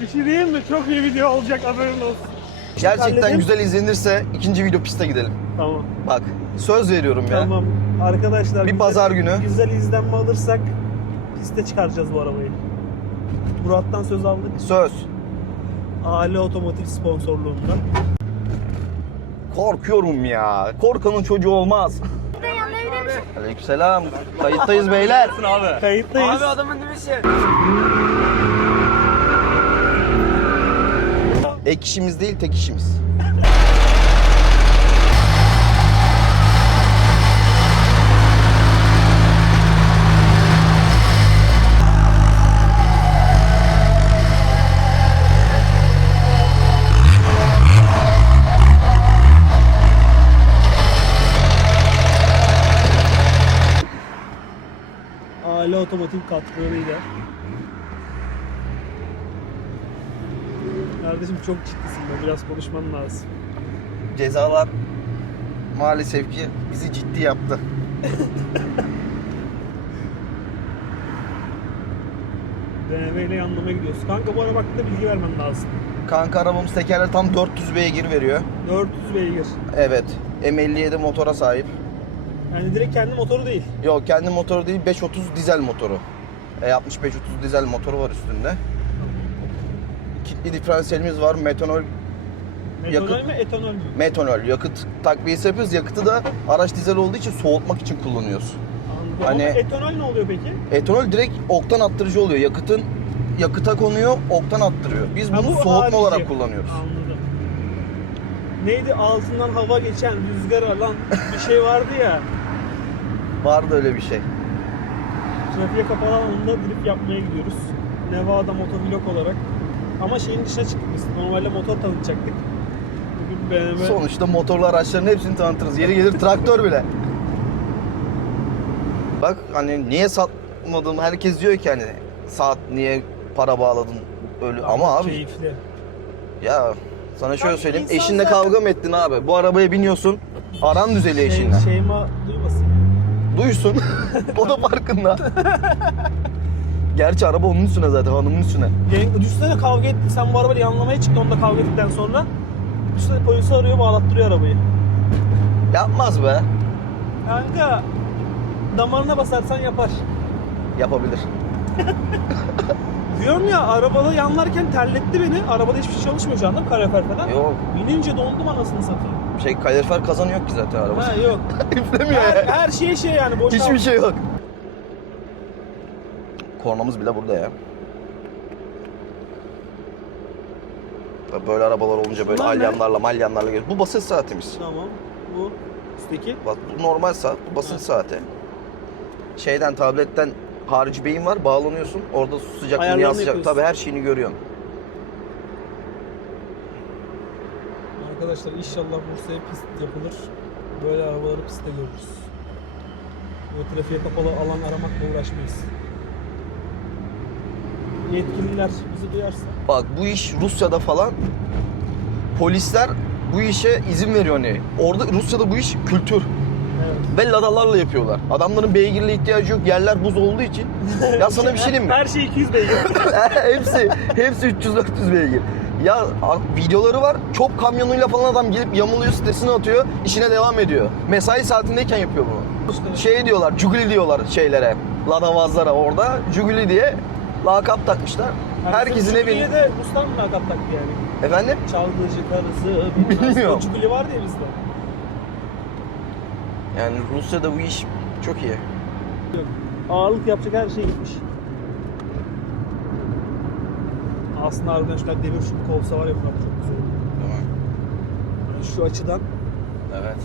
Bir şey diyeyim mi? Çok iyi video olacak haberin olsun. Gerçekten halledeyim. güzel izlenirse ikinci video piste gidelim. Tamam. Bak söz veriyorum ya. Tamam. Arkadaşlar Bir güzel- pazar günü. Güzel izlenme alırsak piste çıkaracağız bu arabayı. Murat'tan söz aldık. Söz. Aile Otomotiv sponsorluğundan. Korkuyorum ya. Korkanın çocuğu olmaz. Aleykümselam. Kayıttayız beyler. Kayıttayız. adamın dibisi. Ek işimiz değil tek işimiz. Aile Otomotiv katkılarıyla. Kardeşim çok ciddisin be. Biraz konuşman lazım. Cezalar maalesef ki bizi ciddi yaptı. BMW ile yanlama gidiyoruz. Kanka bu araba hakkında bilgi vermen lazım. Kanka arabamız tekerler tam 400 beygir veriyor. 400 beygir. Evet. M57 motora sahip. Yani direkt kendi motoru değil. Yok kendi motoru değil 530 dizel motoru. E 65 530 dizel motoru var üstünde. Kitli diferansiyelimiz var. Metanol Metanol Yakıt- mi etanol mü? metanol yakıt takviyesi yapıyoruz. Yakıtı da araç dizel olduğu için soğutmak için kullanıyoruz. Anladım. Hani- Ama etanol ne oluyor peki? Etanol direkt oktan attırıcı oluyor. Yakıtın yakıta konuyor, oktan attırıyor. Biz Ha, bunu bu soğutma harici. olarak kullanıyoruz. Anladım. Neydi altından hava geçen rüzgar alan bir şey vardı ya. Vardı öyle bir şey. Trafiğe kapalı alanında drift yapmaya gidiyoruz. Nevada motovlog olarak. Ama şeyin dışına çıktık biz. Normalde motor tanıtacaktık. Bugün BMW... Sonuçta motorlu araçların hepsini tanıtırız. Yeri gelir traktör bile. Bak hani niye satmadın? Herkes diyor ki hani saat niye para bağladın öyle ama abi Keyifli. ya sana şöyle Abi söyleyeyim eşinle zaten- kavga mı ettin abi? Bu arabaya biniyorsun aran düzeliyor Şey, eşinle. Şeyma duymasın. Duysun. o da farkında. Gerçi araba onun üstüne zaten hanımın üstüne. Genk, düşünsene kavga ettik. Sen bu arabayla yanlamaya çıktın onunla kavga ettikten sonra. Düşünsene polisi arıyor bağlattırıyor arabayı. Yapmaz be. Kanka damarına basarsan yapar. Yapabilir. Diyorum ya arabada yanlarken terletti beni. Arabada hiçbir şey çalışmıyor şu anda kalorifer falan. Yok. Binince dondum anasını satayım. Şey kalorifer kazanıyor ki zaten araba. Ha yok. Üflemiyor her, ya. her şey şey yani boş Hiçbir şey yok. Kornamız bile burada ya. Böyle arabalar olunca böyle Bunlar ne? alyanlarla malyanlarla geliyor. Bu basınç saatimiz. Tamam. Bu üstteki. Bak bu normal saat, bu basınç saati. Şeyden tabletten harici beyin var, bağlanıyorsun. Orada su sıcaklığını, Ayarlarını sıcaklığı, yapıyorsun. tabii her şeyini görüyorsun. Arkadaşlar inşallah Bursa'ya pist yapılır. Böyle arabaları pistte görürüz. Böyle trafiğe kapalı alan aramakla uğraşmayız. Yetkililer bizi duyarsa. Bak bu iş Rusya'da falan polisler bu işe izin veriyor hani. Orada Rusya'da bu iş kültür. Evet. Ve ladalarla yapıyorlar. Adamların beygirle ihtiyacı yok. Yerler buz olduğu için. Ya sana bir şey diyeyim mi? Her şey 200 beygir. hepsi hepsi 300-400 beygir. Ya videoları var. Çok kamyonuyla falan adam gelip yamuluyor, stresini atıyor, işine devam ediyor. Mesai saatindeyken yapıyor bunu. Şey diyorlar, Cuguli diyorlar şeylere. Ladavazlara orada Cuguli diye lakap takmışlar. Herkesin evin... evinde. de ustam mı lakap taktı yani? Efendim? Çalgıcı, karısı, Bilmiyorum. Cuguli vardı ya bizde. Yani Rusya'da bu iş çok iyi. Ağırlık yapacak her şey gitmiş. Aslında arkadaşlar demir çubuk olsa var ya bunlar çok güzel olur. Yani şu açıdan Evet.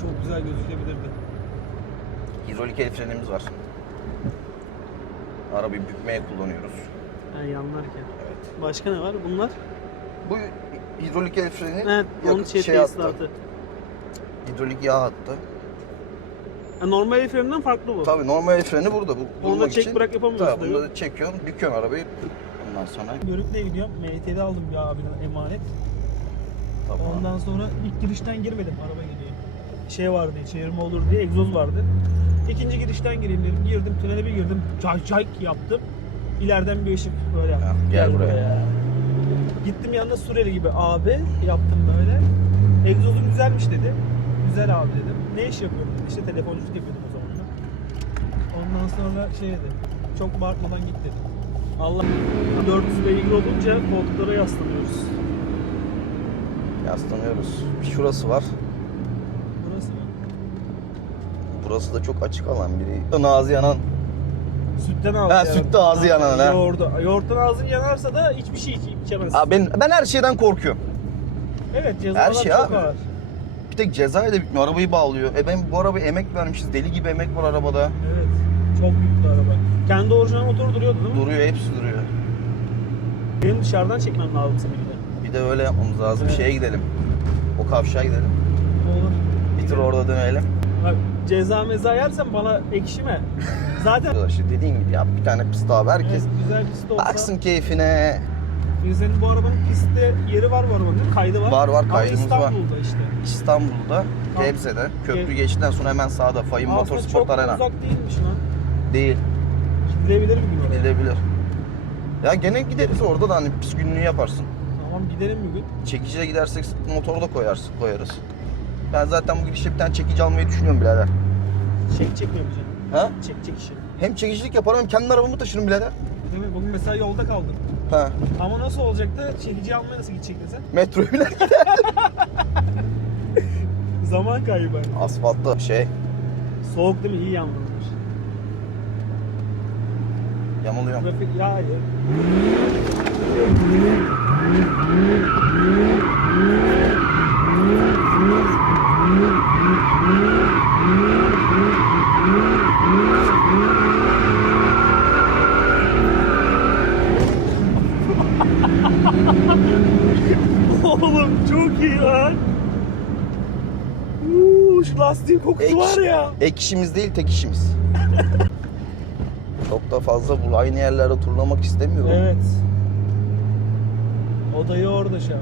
çok güzel gözükebilirdi. Hidrolik el frenimiz var. Arabayı bükmeye kullanıyoruz. Yani yanlarken. Evet. Başka ne var? Bunlar? Bu hidrolik el freni Evet, onun şey, şey. Hidrolik yağ attı. Ha, normal el freninden farklı bu. Tabii normal el freni burada. Bu, Onda çek için- bırak yapamıyorsun Tabii bunda da çekiyorsun, büküyorsun arabayı. Ondan sonra Görükle'ye gidiyorum. MT'de aldım bir abiden emanet. tamam. Ondan sonra ilk girişten girmedim araba gidiyor. Şey vardı çevirme olur diye egzoz vardı. İkinci girişten gireyim dedim. Girdim tünele bir girdim. Çay çay yaptım. İleriden bir ışık böyle yaptım. Ya, gel buraya. Gittim yanında Suriyeli gibi abi yaptım böyle. Egzozun güzelmiş dedi. Güzel abi dedim. Ne iş yapıyorum dedi. İşte telefonculuk yapıyordum o zaman da. Ondan sonra şey dedi. Çok bağırtmadan git dedi. Allah 400 beygir olunca koltuklara yaslanıyoruz. Yaslanıyoruz. Şurası var. Burası mı? Burası da çok açık alan biri. Ağzı yanan. Sütten ağzı Ha, yanar. sütte ağzı yanar, ha. Yoğurdu. Yoğurttan ağzın yanarsa da hiçbir şey iç- içemezsin. Abi ben, ben her şeyden korkuyorum. Evet cezalar Her şey çok abi. ağır. Bir tek cezayla bitmiyor. Arabayı bağlıyor. E ben bu arabaya emek vermişiz. Deli gibi emek var arabada. Evet. Çok büyük bir araba. Kendi orijinal motoru duruyordu değil mi? Duruyor hepsi duruyor. Benim dışarıdan çekmem lazım seni bir de. Bir de öyle yapmamız lazım. Evet. Şeye gidelim. O kavşağa gidelim. Olur. Bir tur orada dönelim. Bak ceza meza yersen bana ekşime. Zaten Arkadaşlar dediğin gibi yap bir tane pist abi. Herkes evet, güzel pist olsa. baksın keyfine. Şimdi Senin bu arabanın pistte yeri var bu arabanın değil mi? Kaydı var. Var, var, Ama kaydımız var. İstanbul'da işte. İstanbul'da, Tamam. Gebze'de, köprü Ge- geçtikten sonra hemen sağda Fayın Aslında Motorsport çok Arena. uzak değilmiş lan. Değil, Gidilebilir bir gün oraya. gidilebilir. Ya gene gideriz orada da hani pis günlüğü yaparsın. Tamam gidelim bir gün. Çekiciye gidersek motoru da koyarsın, koyarız. Ben zaten bu gidişte bir tane çekici almayı düşünüyorum birader. Çek çek mi yapacaksın? Ha? Çek çek işi. Hem çekicilik yaparım hem kendi arabamı taşırım birader. Değil mi? Bugün mesela yolda kaldın. Ha. Ama nasıl olacaktı? Çekici almaya nasıl gidecektin sen? Metroya biner Zaman kaybı. Asfaltta şey, Soğuk değil mi? İyi yandırılmış. yamuluyorum. Trafik ya hayır. Oğlum çok iyi lan. Uuu, şu lastiğin kokusu Ek- var ya. Ek işimiz değil, tek işimiz. Çok da fazla bu aynı yerlerde turlamak istemiyorum. Evet. Odayı orada şu an.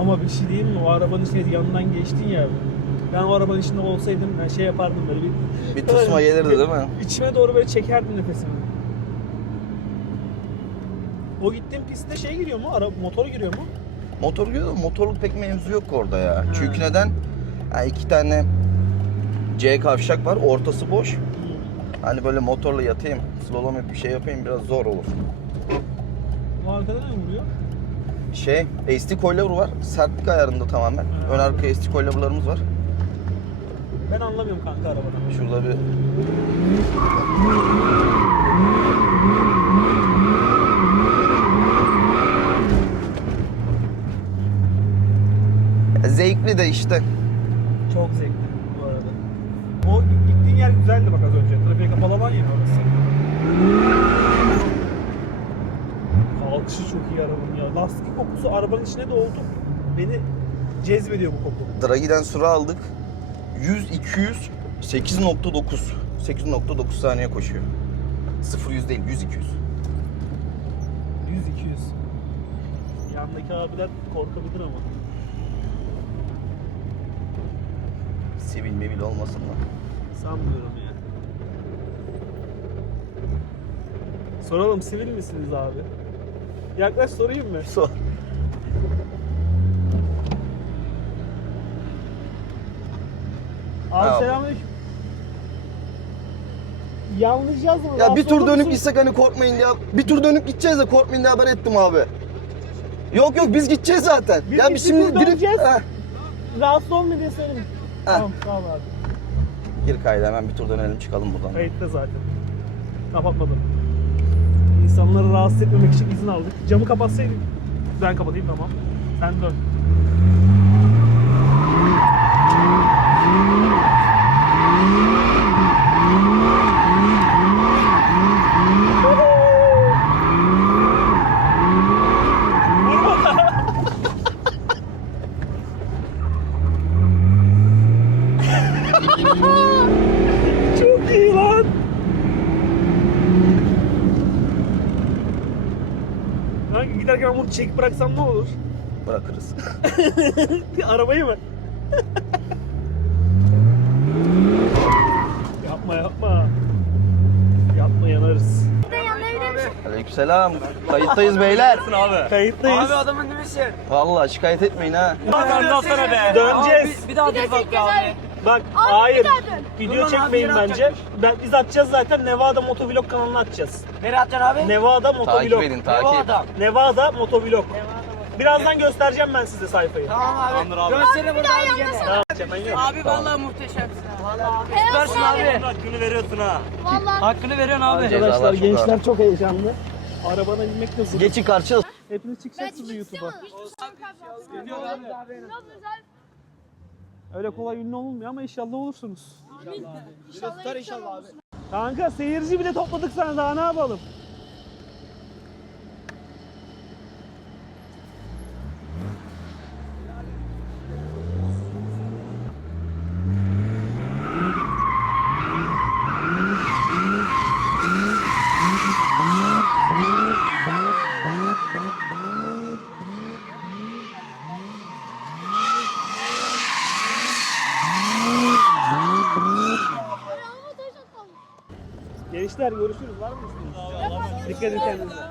Ama bir şey diyeyim mi? O arabanın içinde yanından geçtin ya. Ben o arabanın içinde olsaydım ben şey yapardım böyle bir... Bir tırsma gelirdi değil mi? İçime doğru böyle çekerdim nefesimi. O gittiğin pistte şey giriyor mu? Ara, motor giriyor mu? Motor giriyor da motorluk pek mevzu yok orada ya. Çünkü neden? Yani iki tane C kavşak var, ortası boş. Hani böyle motorla yatayım, slalom yapıp bir şey yapayım biraz zor olur. Bu arkada ne vuruyor? Şey, SD coilover var. Sertlik ayarında tamamen. Ha. Ön arka SD coilover'larımız var. Ben anlamıyorum kanka arabadan. Şurada bir Zevkli de işte. Çok zevkli bu arada. O gittiğin yer güzeldi bak az önce. Trafiğe kapalı alan ya orası. Kalkışı çok iyi arabanın ya. Lastik kokusu arabanın içine doldu. Beni cezbediyor bu koku. Draghi'den süre aldık. 100 200 8.9 8.9 saniye koşuyor. 0 100 değil 100 200. 100-200. Yandaki abiler korkabilir ama. Sivil mevil olmasın lan. Sanmıyorum ya. Soralım sivil misiniz abi? Yaklaş sorayım mı? Sor. Abi Tamam. selamünaleyküm. Yanlış yazma. Ya bir tur dönüp gitsek hani korkmayın ya. Bir tur dönüp gideceğiz de korkmayın diye haber ettim abi. Yok yok biz gideceğiz zaten. Biz ya bir şimdi tur döneceğiz. Heh. Rahatsız olma diye söyledim. Tamam sağ ol abi. Gir kayda hemen bir tur dönelim çıkalım buradan. Kayıtta zaten. Kapatmadım. İnsanları rahatsız etmemek için izin aldık. Camı kapatsaydık. Ben kapatayım tamam. Sen dön. Vurma. Çok iyi lan. Bunu çekip bıraksam ne olur? Bırakırız. Arabayı mı? yapma yapma. Yapma yanarız. Aleykümselam. Selam. Kayıttayız beyler. abi. Kayıttayız. Abi adamın dibisin. Vallahi şikayet etmeyin ha. Anlatsana be. Döneceğiz. Abi, bir daha bak be abi. Bak Abi hayır. bir daha dön. Video lan abi, çekmeyin yere bence. Ben, biz atacağız zaten Nevada Motovlog kanalına atacağız. Nereye atacaksın abi? Nevada Takip Motovlog. edin Ne bu takip. adam? Nevada Motovlog. Birazdan göstereceğim ben size sayfayı. Tamam abi. Tamamdır abi. Görsene burada abi gene. Tamam, ben yok. Abi vallahi muhteşemsin. Helal Süpersin abi. Hakkını veriyorsun ha. Valla. Hakkını veriyorsun abi. Cezalar Arkadaşlar çok gençler ağır. çok heyecanlı. Arabana binmek de zor. Geçin karşıya. Hepiniz çıkacaksınız YouTube'a. Öyle kolay ünlü olmuyor ama inşallah olursunuz. İnşallah inşallah abi. Kanka seyirci bile topladık sana daha ne yapalım? Gençler görüşürüz. Var mı isteğiniz? Dikkat edin kendinize.